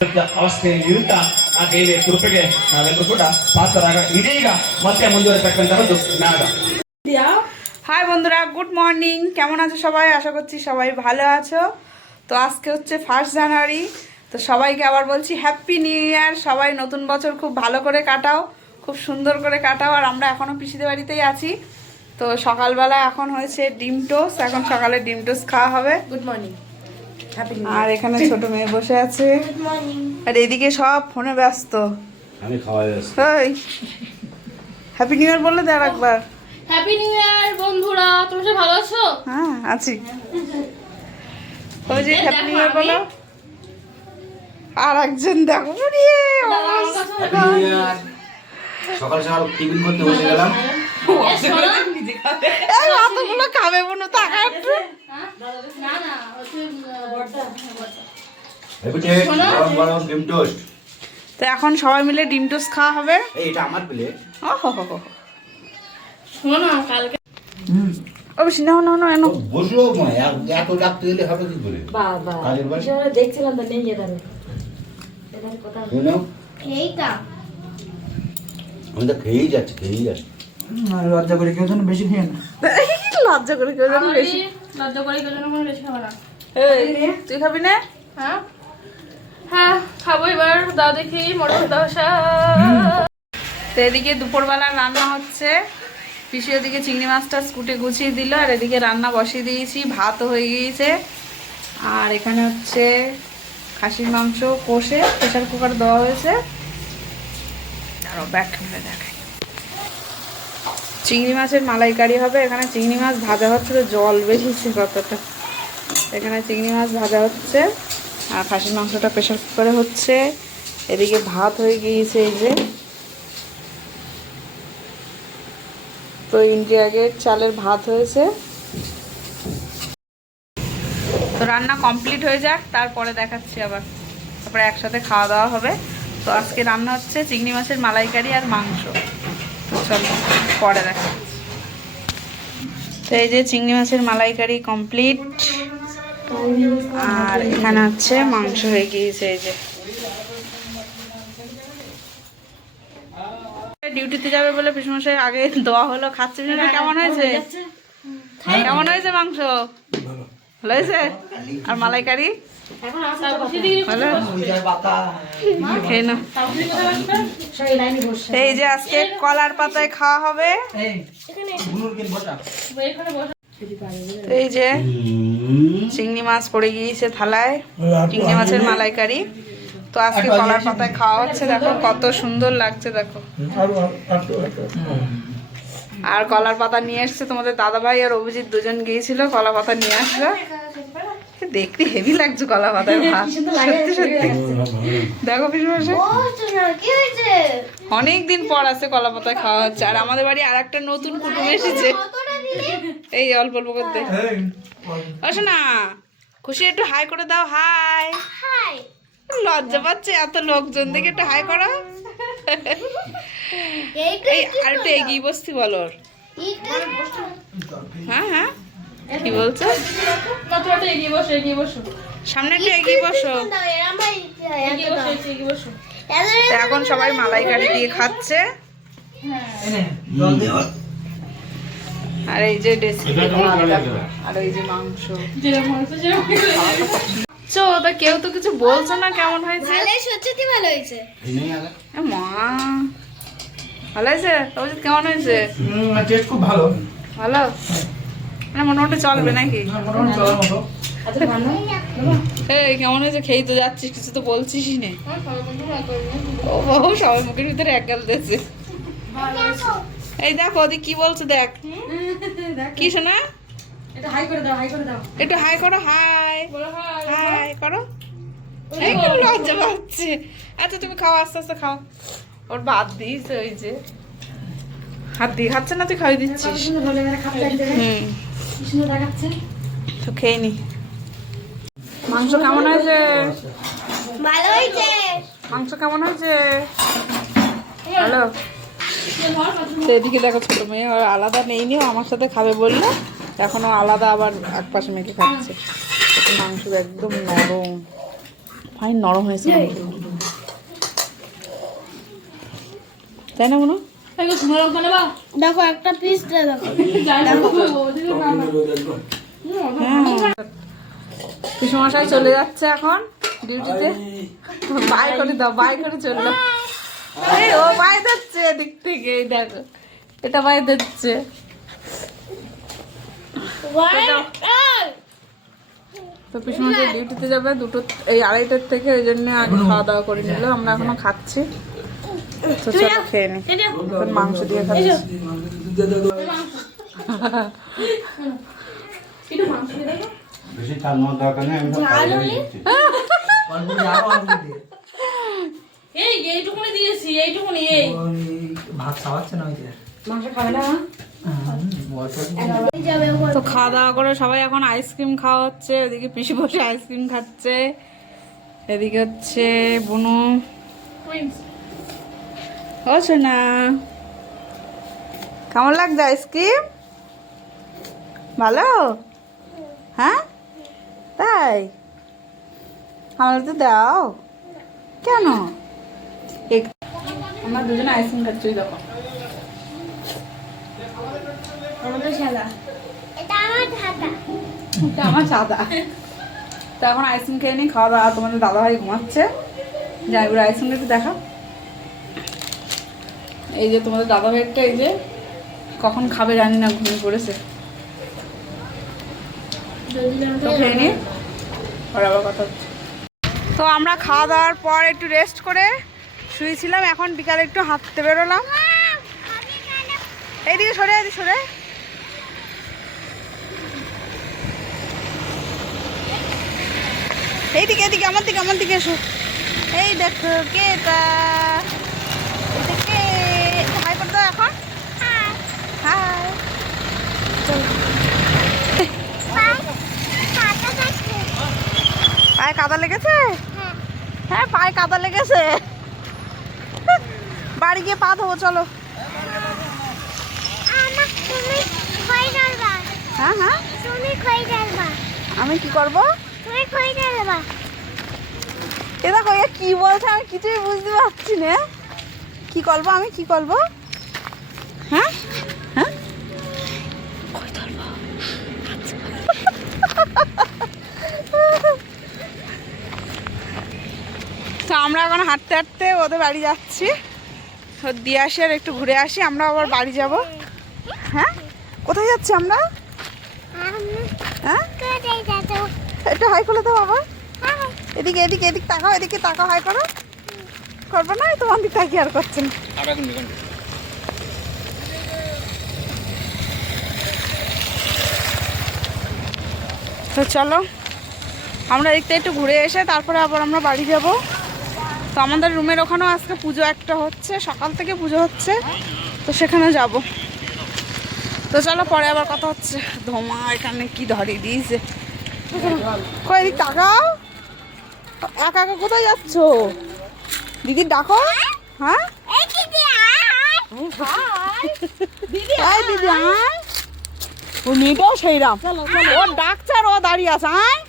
ಅವಸ್ಥೆ ನಿಂತ ಆ ದೇವಿಯ ಕೃಪೆಗೆ ನಾವೆಲ್ಲರೂ ಕೂಡ ಪಾತ್ರರಾಗ ಇದೀಗ ಮತ್ತೆ ಮುಂದುವರೆತಕ್ಕಂತಹದ್ದು ನಾಡ। হাই বন্ধুরা, গুড মর্নিং। কেমন আছো সবাই? আশা করছি সবাই ভালো আছো। তো আজকে হচ্ছে 1 জানুয়ারি। তো সবাইকে আবার বলছি হ্যাপি নিউ ইয়ার। সবাই নতুন বছর খুব ভালো করে কাটাও, খুব সুন্দর করে কাটাও। আর আমরা এখনও পিসিদের বাড়িতেই আছি। তো সকালবেলা এখন হয়েছে ডিম টোস্ট, এখন সকালে ডিম টোস্ট খাওয়া হবে। Good morning. আর এখানে ছোট মেয়ে বসে আছে, আর এদিকে সব ফোনে ব্যস্ত। আমি খাওয়া ব্যস্ত। হ্যাপি নিউ ইয়ার বলে দেয় একবার। হ্যাপি নিউ ইয়ার বন্ধুরা, তোমরা সবাই ভালো আছো? হ্যাঁ আছি। ওই যে হ্যাপি নিউ ইয়ার বলো। আর একজন দেখো সকাল সকাল টিফিন করতে বসে গেলাম। অতগুলো খাবে বোন, টাকা একটু। না না, গরম গরম ডিম টোস্ট। তো এখন সবাই মিলে ডিম টোস্ট খাওয়া হবে। এটা আমার প্লেট। শোনো না, কালকে অবশ্যই নাও নাও নাও নাও। বসো মনে এত রাখতে গেলে হবে কি করে? বাবা কাজের বাড়ি দেখছিলাম তো নেই এটারে এটার কথা শুনো, এইটা আমি তো খেয়েই যাচ্ছি। লজ্জা করে কেউ যেন বেশি খেয়ে না। লজ্জা করে কেউ যেন বেশি। লজ্জা করে কেউ যেন কোনো বেশি খাবে না। এই তুই খাবি না? হ্যাঁ হ্যাঁ খাবো এবার। দাও দেখি মটর দশা। তো এদিকে দুপুরবেলা রান্না হচ্ছে। পিসি ওদিকে চিংড়ি মাছটা স্কুটে গুছিয়ে দিল, আর এদিকে রান্না বসিয়ে দিয়েছি, ভাতও হয়ে গিয়েছে। আর এখানে হচ্ছে খাসির মাংস কষে প্রেশার কুকার দেওয়া হয়েছে। আরও ব্যাক ক্যামেরা দেখাই। চিংড়ি মাছের মালাইকারি হবে। এখানে চিংড়ি মাছ ভাজা হচ্ছে, তো জল বেরিয়েছে কতটা। এখানে চিংড়ি মাছ ভাজা হচ্ছে, আর খাসির মাংসটা প্রেশার কুকারে হচ্ছে। এদিকে ভাত হয়ে গিয়েছে, এই যে। তো ইন্ডিয়া গেট চালের ভাত হয়েছে। তো রান্না কমপ্লিট হয়ে যাক, তারপরে দেখাচ্ছি আবার। তারপরে একসাথে খাওয়া দাওয়া হবে। তো আজকে রান্না হচ্ছে চিংড়ি মাছের মালাইকারি আর মাংস। তো চলো পরে দেখাচ্ছি। তো এই যে চিংড়ি মাছের মালাইকারি কমপ্লিট, আর এখানে হচ্ছে মাংস হয়ে গিয়েছে, এই যে। ডিউটিতে যাবে বলে পিসমশাই আগে দেওয়া হলো, খাচ্ছে। কেমন হয়েছে? কেমন হয়েছে মাংস? ভালো হয়েছে? আর মালাইকারি ভালো? খেয়ে নাও। এই যে আজকে কলার পাতায় খাওয়া হবে। এই যে চিংড়ি মাছ পড়ে গিয়েছে থালায়, চিংড়ি মাছের মালাইকারি। তো আজকে কলার পাতায় খাওয়া হচ্ছে। দেখো কত সুন্দর লাগছে, দেখো। আর কলার পাতা নিয়ে এসছে তোমাদের দাদাভাই আর অভিজিৎ, দুজন গিয়েছিল, কলা পাতা নিয়ে আসলো। দেখতে হেভি লাগছে কলা পাতায় ভাত, সত্যি সত্যি। দেখো পিসমশাই অনেকদিন পর আছে কলা পাতায় খাওয়া হচ্ছে। আর আমাদের বাড়ি আর একটা নতুন কুটুম এসেছে। এই অল্প অল্প করতে আসো না, খুশি একটু হাই করে দাও। হাই। লজ্জা পাচ্ছে এত লোকজন দেখে, একটু হাই করো। এই আর একটু এগিয়ে বসতি বলো। হ্যাঁ হ্যাঁ কি বলছো? সামনে একটু এগিয়ে বসো। এখন সবাই মালাইকারি দিয়ে খাচ্ছে। আর এই যে আর এই যে মাংস। তা কেউ তো কিছু বলছো না, কেমন হয়েছে? ভালো হয়েছে মা ভালো হয়েছে? কেমন হয়েছে? খুব ভালো। ভালো মানে মোটামুটি চলবে নাকি? এই কেমন হয়েছে? খেয়ে তো যাচ্ছিস, কিছু তো বলছিস না। ও সবার মুখের ভিতরে এক গাল দিয়েছে। এই দেখো ওদিক কি বলছো, দেখ কি শোনা। একটু হাই করো। হাই হাই করো। লজ্জা পাচ্ছে। আচ্ছা তুমি খাও, আস্তে আস্তে খাও। ওর ভাত দিয়েছে, ওই যে হাত দিয়ে খাচ্ছে না, তুই খাওয়াই দিচ্ছিস। তো খেয়ে নি। মাংস কেমন হয়েছে? ভালো হয়েছে। মাংস কেমন হয়েছে? ভালো। তো এদিকে দেখো ছোট মেয়ে, আর আলাদা নেই নিও, আমার সাথে খাবে বললো। এখনো আলাদা আবার এক পাশে মেখে খাচ্ছে। মাংস একদম নরম, ফাইন নরম হয়েছে অনেক। তাই না মনে দেখো একটা পিস দেখো পিসমশাই চলে যাচ্ছে এখন ডিউটিতে। বাই করে দাও, বাই করে চললো। এই ও বাই দিচ্ছে এদিক থেকে, এই দেখো এটা বাই দিচ্ছে। তো পিসমশাই ডিউটিতে যাবে দুটো, এই 2:30টার থেকে, ওই জন্য আগে খাওয়া দাওয়া করে নিল। আমরা এখনো খাচ্ছি, তো চলো খেয়ে নি। মাংস দিয়ে খাচ্ছি। বেশি তার মধ্যে দরকার নেই, আমি এইটুকুনি দিয়েছি, এইটুকুনি এই ভাত খাওয়াচ্ছে না ওইটা। তো খাওয়া দাওয়া করে সবাই এখন আইসক্রিম খাওয়া হচ্ছে। ওদিকে পিসি বসে আইসক্রিম খাচ্ছে, এদিকে হচ্ছে বুনু। ও সোনা, কেমন লাগছে আইসক্রিম? ভালো? হ্যাঁ তাই? আমার তো দাও। কেন? আমরা দুজনে আইসক্রিম খাচ্ছি, দেখো এটা আমার সাদা। তো এখন আইসক্রিম খেয়ে নি, খাওয়া দাওয়া। তোমাদের দাদাভাই ঘুমাচ্ছে, যাই বলে আইসক্রিমটা একটু দেখা। এই যে তোমাদের দাদাভাইটা, এই যে কখন খাবে জানি না, ঘুমিয়ে পড়েছে। তো খেয়ে নি, পরে আবার কথা হচ্ছে। তো আমরা খাওয়া দাওয়ার পর একটু রেস্ট করে শুয়েছিলাম। এখন বিকালে একটু হাঁটতে বেরোলাম। এইদিকে সরে, এইদিকে সরে। এইদিকে, এদিকে আমার দিকে, আমার দিকে এসো। এই দেখো কে এটা, এটা কে? হাই করে দাও এখন। হাই। পায়ে কাদা লেগেছে? হ্যাঁ পায়ে কাদা লেগেছে। বাড়ি গিয়ে পা ধোবো, চলো। হ্যাঁ হ্যাঁ, আমি কি করবো? এ দেখো এ কি বলছে, আমি কিছুই বুঝতে পারছি না। কি করবো আমি, কি করবো? হ্যাঁ হ্যাঁ, তো আমরা এখন হাঁটতে হাঁটতে ওদের বাড়ি যাচ্ছি। দিয়ে আসি আর একটু ঘুরে আসি, আমরা আবার বাড়ি যাব। হ্যাঁ কোথায় যাচ্ছি আমরা? হ্যাঁ একটু হাই করে দাও বাবা। এদিকে, এদিকে, এদিকে তাকাও, এদিকে তাকাও, হাই করো। করবো না, তোমার দিকে তাকিয়ে আর করছে না। তো চলো আমরা এদিকটা একটু ঘুরে এসে তারপরে আবার আমরা বাড়ি যাব। তো আমাদের রুমের ওখানেও আজকে পুজো একটা হচ্ছে, সকাল থেকে পুজো হচ্ছে, তো সেখানে যাব। তো চলো পরে আবার কথা হচ্ছে। ধোমা এখানে কি ধরিয়ে দিয়েছে। কই এদিক তাকাও, একা একা কোথায় যাচ্ছ? দিদি ডাকো। হ্যাঁ দিদি আয়, ও মেয়েটাও সেই রাম, ও ডাকছে আর ও দাঁড়িয়ে আছে। আয়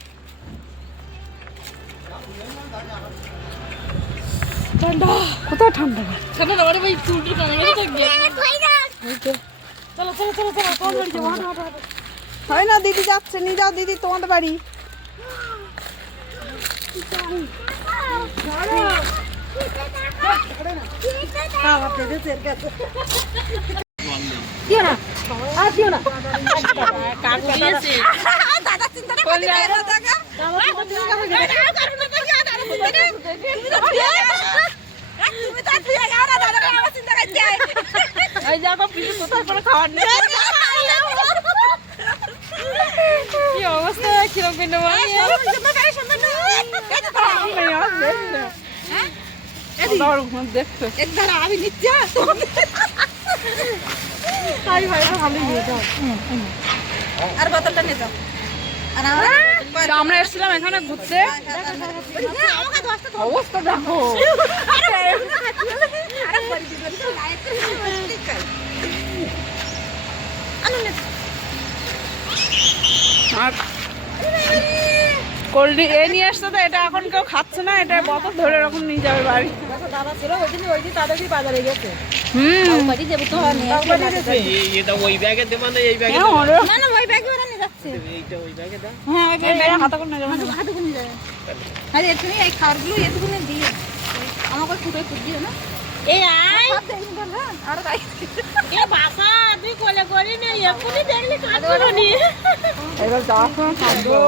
ঠান্ডা, কোথায় ঠান্ডা? ঠান্ডা বাড়ি ভাই, চুলটা কানে গেছে থাকবে। চলো চলো চলো চলো, কোন বাড়ি যাবো? হয় না, দিদি যাচ্ছে, নিয়ে যাও দিদি তোমাদের বাড়ি। কি অবস্থা, কিরকম দেখছো? আমি নিচ্ছি আর বোতলটা নিয়ে যাও। আমরা এসেছিলাম এখানে ঘুরতে, অবস্থা দেখো। আর কোল্ড ড্রিঙ্ক এ নিয়ে আসতে তো এটা এখন কেউ খাচ্ছে না, এটা বোতল ধরে এরকম নিয়ে যাবে বাড়ি। দাদা ছিল ওই দিন তাদেরই বাজারে গেছে হুম বাড়ি দেবো তো হ্যাঁ, না না ওই ব্যাগে ওরা নিয়ে যাচ্ছে হ্যাঁ ওই ব্যাগে হাতা করে নিয়ে যাবে। হাতে করে নিয়ে যাবে। আরে এখানে এই খাবারগুলো এতগুলো দিয়ে আমাকে খুবই খুব দিও না এই আই আর তাই এ বাসা তুই কোলে করি না এখনই দেখলি কাজ করনি এবার যাওয়ার সময় খাবো।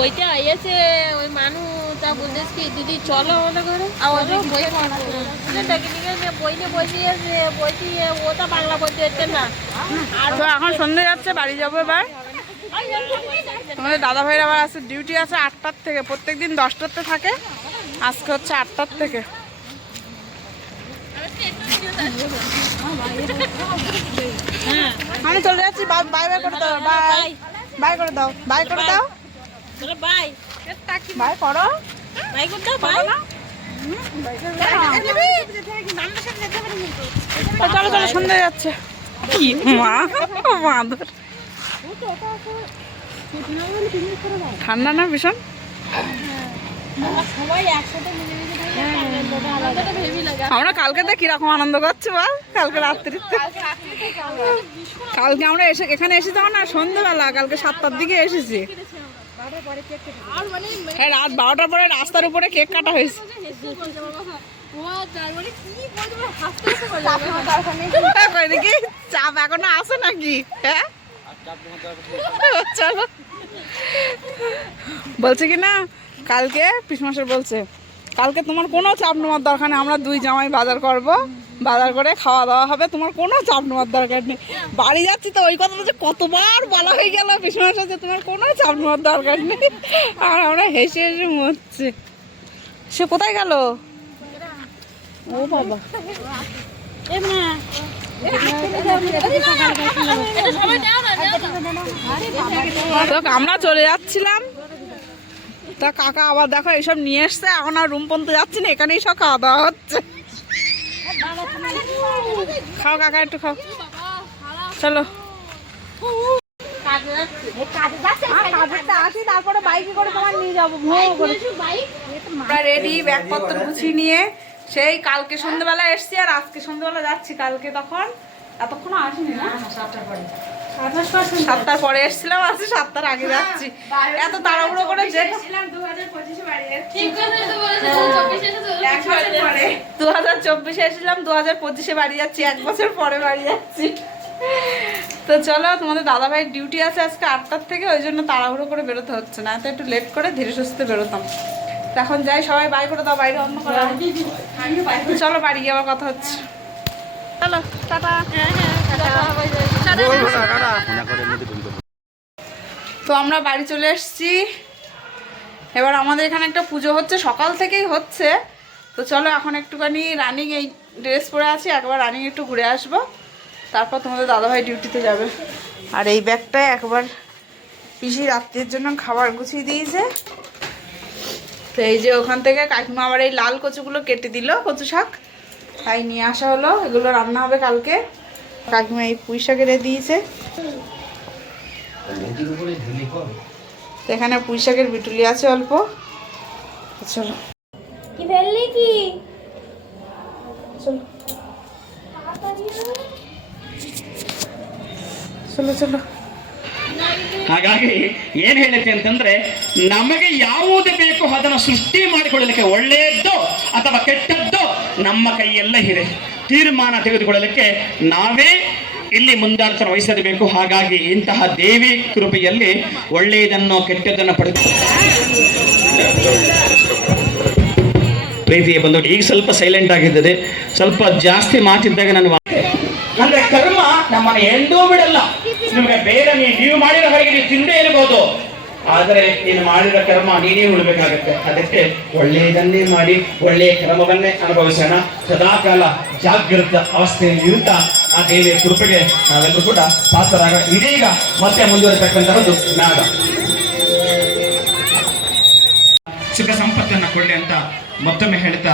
ওইটা এসে ওই মানুষ তা বলতেছ কি দিদি চলো আমাদের ঘরে আওয়াজ বই দেখি বই নিয়ে বই দিয়েছে বই দিয়ে ওটা বাংলা বই দিচ্ছে না তো এখন সন্ধ্যে যাচ্ছে, বাড়ি যাবো এবার। আমাদের দাদা ভাইয়ের আবার আছে ডিউটি আছে 8টার থেকে, প্রত্যেকদিন 10টাতে থাকে, আজকে হচ্ছে 8টার থেকে। আমি চলে যাচ্ছি, বাই বাই করে দাও, বাই বাই করে দাও, বাই করে দাও, বাই বাই করো, বাই করতে বাই চলো চলো সন্ধ্যে যাচ্ছে। কি মা বাঁদর, ঠান্ডা না ভীষণ। সবাই একসাথে মিলেমিশে আমরা কালকে তো কিরকম আনন্দ করছি বল, কালকে রাত্রিতে। কালকে আমরা এখানে এসেছি তখন না সন্ধ্যেবেলা, কালকে 7টার দিকে এসেছি। হ্যাঁ রাত 12টার পরে রাস্তার উপরে কেক কাটা হয়েছে। দেখি চাপ এখনো আছে নাকি? হ্যাঁ চলো বলছে কি না কালকে পিসমাসের বলছে কালকে তোমার কোনো চাপ নেওয়ার দরকার নেই, আমরা দুই জামাই বাজার করব, বাজার করে খাওয়া দাওয়া হবে, তোমার কোনো চাপ নেওয়ার দরকার নেই। বাড়ি যাচ্ছি তো ওই কথাটা যে কতবার বলা হয়ে গেল পিসমাসের যে তোমার কোনো চাপ নেওয়ার দরকার নেই, আর আমরা হেসে হেসে মরছি। সে কোথায় গেল? ও বাবা আমরা চলে যাচ্ছিলাম, তা কাকা আবার দেখো এইসব নিয়ে এসছে, এখন আর রুম পর্যন্ত যাচ্ছি না, এখানেই সব খাওয়া দাওয়া হচ্ছে। খাও কাকা একটু খাও, চলো তারপরে বাইকে করে তোমার নিয়ে যাবো। রেডি ব্যাগপত্র গুছিয়ে নিয়ে সেই কালকে সন্ধ্যেবেলা এসছি, আর আজকে সন্ধ্যেবেলা যাচ্ছি। কালকে তখন এতক্ষণ আসিনি না, 7টার পরে এসছিলাম, আজকে 7টার আগে যাচ্ছি। এত তাড়াহুড়ো করে যে 2024-এ এসেছিলাম, 2025-এ বাড়ি যাচ্ছি, 1 বছর পরে বাড়ি যাচ্ছি। তো চলো, তোমাদের দাদা ভাইয়ের ডিউটি আছে আজকে 8টার থেকে, ওই জন্য তাড়াহুড়ো করে বেরোতে হচ্ছে না, তো একটু লেট করে ধীরে সুস্থে বেরোতাম। তো এখন যাই, সবাই বাই করে দাও, বাইরে অন্য করা। চলো বাড়ি গিয়ে আবার কথা হচ্ছে। চলো টাটা। তো আমরা বাড়ি চলে এসেছি, এবার আমাদের এখানে একটা পুজো হচ্ছে, সকাল থেকেই হচ্ছে। তো চলো এখন একটুখানি রানিং এই ড্রেস পরে আছি, একবার রানিং একটু ঘুরে আসবো, তারপর তোমাদের দাদাভাই ডিউটিতে যাবে। আর এই ব্যাগটায় একবার পিসি রাত্রির জন্য খাবার গুছিয়ে দিয়েছে। তো এই যে ওখান থেকে কাকিমা আবার এই লাল কচুগুলো কেটে দিল, কচু শাক তাই নিয়ে আসা হলো, এগুলো রান্না হবে কালকে। কাকিমা এই পুঁই শাক কেটে দিয়েছে, তো এখানে পুঁই শাকের বিটুলি আছে অল্প। চলো কি ফেললি কি চলো চলো চলো। ಹಾಗಾಗಿ ಏನ್ ಹೇಳುತ್ತೆ ಅಂತಂದ್ರೆ, ನಮಗೆ ಯಾವುದು ಬೇಕು ಅದನ್ನು ಸೃಷ್ಟಿ ಮಾಡಿಕೊಳ್ಳಲಿಕ್ಕೆ, ಒಳ್ಳೆಯದ್ದು ಅಥವಾ ಕೆಟ್ಟದ್ದು ನಮ್ಮ ಕೈಯೆಲ್ಲ ಇದೆ, ತೀರ್ಮಾನ ತೆಗೆದುಕೊಳ್ಳಲಿಕ್ಕೆ ನಾವೇ ಇಲ್ಲಿ ಮುಂದಾಳತನ ವಹಿಸಬೇಕು. ಹಾಗಾಗಿ ಇಂತಹ ದೇವಿ ಕೃಪೆಯಲ್ಲಿ ಒಳ್ಳೆಯದನ್ನು ಕೆಟ್ಟದ್ದನ್ನು ಪಡೆದು ಪ್ರೀತಿಯ ಬಂದು ಈಗ ಸ್ವಲ್ಪ ಸೈಲೆಂಟ್ ಆಗಿದ್ದದೆ, ಸ್ವಲ್ಪ ಜಾಸ್ತಿ ಮಾತಿದ್ದಾಗ ನಾನು ಅಂದ್ರೆ ಕರ್ಮ ನಮ್ಮನ್ನು ಎಂದೂ ಬಿಡಲ್ಲ. ನಿಮಗೆ ಬೇರೆ ನೀವು ಮಾಡಿರೋ ಹೊರಗೆ ನೀವು ತಿಂದೇ ಇರಬಹುದು, ಆದರೆ ನೀನು ಮಾಡಿರೋ ಕರ್ಮ ನೀನೇ ಉಳ್ಬೇಕಾಗತ್ತೆ. ಅದಕ್ಕೆ ಒಳ್ಳೆಯದನ್ನೇ ಮಾಡಿ ಒಳ್ಳೆಯ ಕರ್ಮವನ್ನೇ ಅನುಭವಿಸೋಣ. ಸದಾಕಾಲ ಜಾಗೃತ ಅವಸ್ಥೆಯಲ್ಲಿ ಇರುತ್ತಾ ಆ ದೇವಿಯ ಕೃಪೆಗೆ ನಾವೆಲ್ಲರೂ ಕೂಡ ಪಾತ್ರರಾಗ. ಇದೀಗ ಮತ್ತೆ ಮುಂದುವರೆತಕ್ಕಂತಹದ್ದು ನಾಗ ಸುಖ ಸಂಪತ್ತನ್ನು ಕೊಡ್ಲಿ ಅಂತ ಮತ್ತೊಮ್ಮೆ ಹೇಳ್ತಾ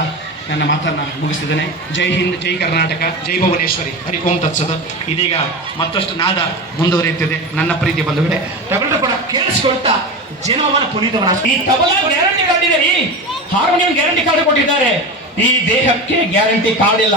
ನನ್ನ ಮಾತನ್ನ ಮುಗಿಸ್ತಿದ್ದೇನೆ. ಜೈ ಹಿಂದ್, ಜೈ ಕರ್ನಾಟಕ, ಜೈ ಭುವನೇಶ್ವರಿ, ಹರಿ ಓಂ ತತ್ಸದ. ಇದೀಗ ಮತ್ತಷ್ಟು ನಾದ ಮುಂದುವರಿಯುತ್ತಿದೆ. ನನ್ನ ಪ್ರೀತಿ ಬಂಧುಗಳೇ, ತಬಲ ಕೂಡ ಕೇಳಿಸ್ಕೊಳ್ತಾ ಜನವನ ಪುನೀತವನ. ಈ ತಬಲ ಗ್ಯಾರಂಟಿ ಕಾರ್ಡ್ ಇದೆ, ಈ ಹಾರ್ಮೋನಿಯಂ ಗ್ಯಾರಂಟಿ ಕಾರ್ಡ್ ಕೊಟ್ಟಿದ್ದಾರೆ, ಈ ದೇಹಕ್ಕೆ ಗ್ಯಾರಂಟಿ ಕಾರ್ಡ್ ಇಲ್ಲ.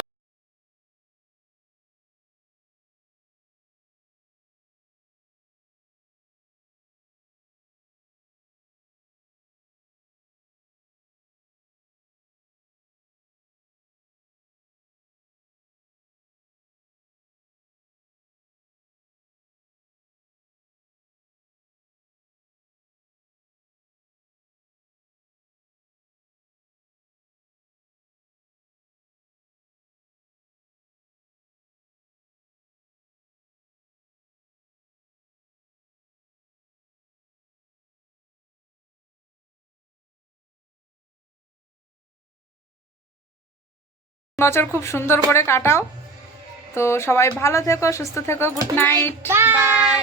বছর খুব সুন্দর করে কাটাও। তো সবাই ভালো থেকো, সুস্থ থেকো। Good night, by.